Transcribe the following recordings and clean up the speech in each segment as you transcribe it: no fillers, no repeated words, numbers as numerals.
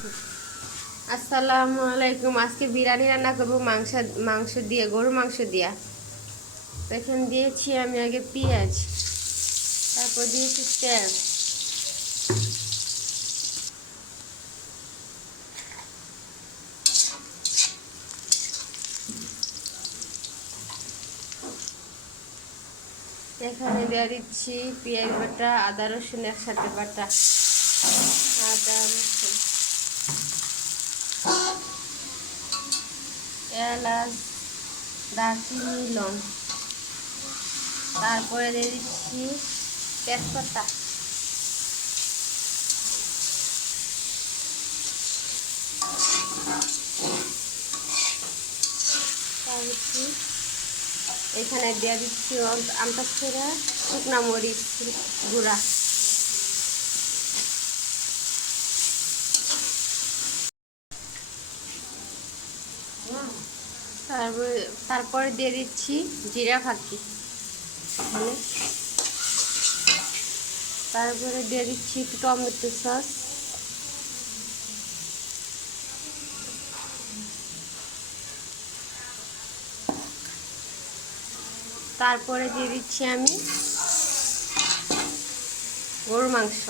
আসসালামু আলাইকুম। আজকে বিরিয়ানি রান্না করব মাংস দিয়ে, গরুর মাংস দিয়া। এখানে দিয়েছি আমি আগে পেঁয়াজ, তারপর দিয়েছি তেল, এখানে দিয়ে দিচ্ছি পেঁয়াজ বাটা, আদা রসুন একসাথে বাটা, আদা রসুন, এলাচ, দারচিনি, লং, তারপরে দিয়ে দিচ্ছি তেজপাতা, এখানে দিয়ে দিচ্ছি আমটা ছেড়া শুকনা মরিচ গুঁড়া, তারপরে দিয়ে দিচ্ছি জিরা ফাঁকি, তারপরে দিয়ে দিচ্ছি একটু টমেটো সস, তারপরে দিয়ে দিচ্ছি আমি গরুর মাংস,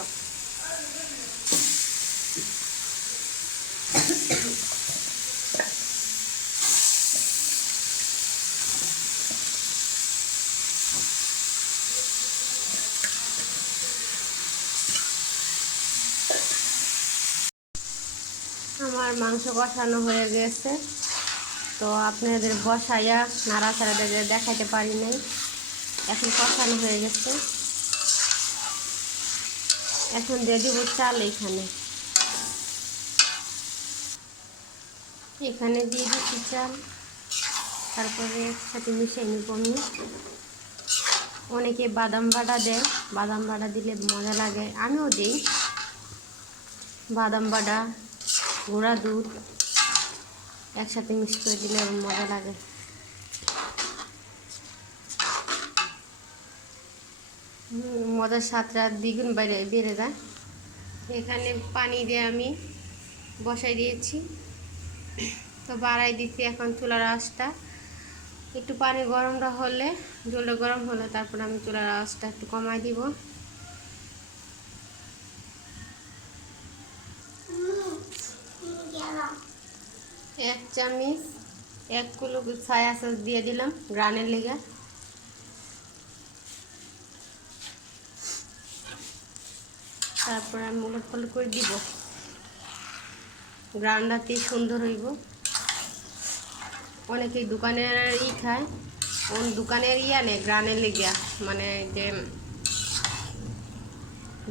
আমার মাংস কষানো হয়ে গেছে। তো আপনাদের বসাইয়া নাড়াচাড়া দেখাতে পারি নাই, এখন কষানো হয়ে গেছে। এখন দিয়ে দিব চাল, এখানে দিয়ে দিচ্ছি চাল, তারপরে একসাথে মিশিয়ে নিব আমি। অনেকে বাদাম বাটা দেয়, বাদাম বাটা দিলে মজা লাগে, আমিও দিই। বাদাম বাটা, গুঁড়া দুধ একসাথে মিক্স করে দিলে মজা লাগে। মজার স্বাদটা দ্বিগুণ বেড়ে যায়। এখানে পানি দিয়ে আমি বসাই দিয়েছি, তো বাড়াই দিচ্ছি এখন চুলার আঁচটা। একটু পানি গরমটা হলে, জলটা গরম হলে তারপর আমি চুলার আঁচটা একটু কমাই দিব। এক চামচ 1 কিলো সয়া সস দিয়ে দিলাম গ্রানের লেগে। তারপর আমি উলট করে দিব, গ্রানটাতে সুন্দর হইব। অনেকে দোকানের খায়, দোকানের আনে গ্রানের লেগে, মানে যে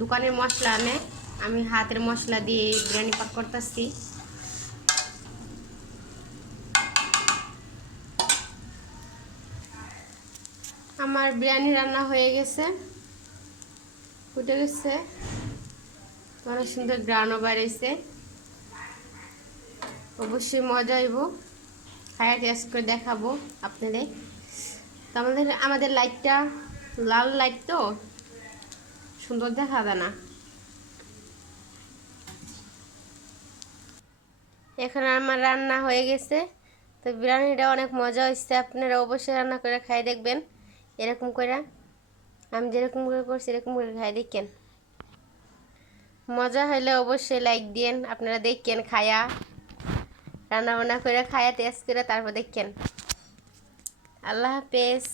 দোকানের মশলা আনে। আমি হাতের মশলা দিয়ে বিরিয়ানি পাক করতেছি। আমার বিরিয়ানি রান্না হয়ে গেছে, ফুটে গেছে, অনেক সুন্দর গ্রানও বাড়িয়েছে। অবশ্যই মজা হইব, খায়া টেস্ট করে দেখাবো আপনাদের। তো আমাদের লাইটটা লাল লাইট, তো সুন্দর দেখা যায় না। এখন আমার রান্না হয়ে গেছে, তো বিরিয়ানিটা অনেক মজা হয়েছে। আপনারা অবশ্যই রান্না করে খাই দেখবেন, এরকম করে আমি যেরকম করে করছি এরকম করে খাই দেখেন। মজা হলে অবশ্যই লাইক দিন। আপনারা দেখেন খায়া, রান্না বান্না করে খায়া টেস্ট করে তারপর দেখেন। আল্লাহ হাফেজ।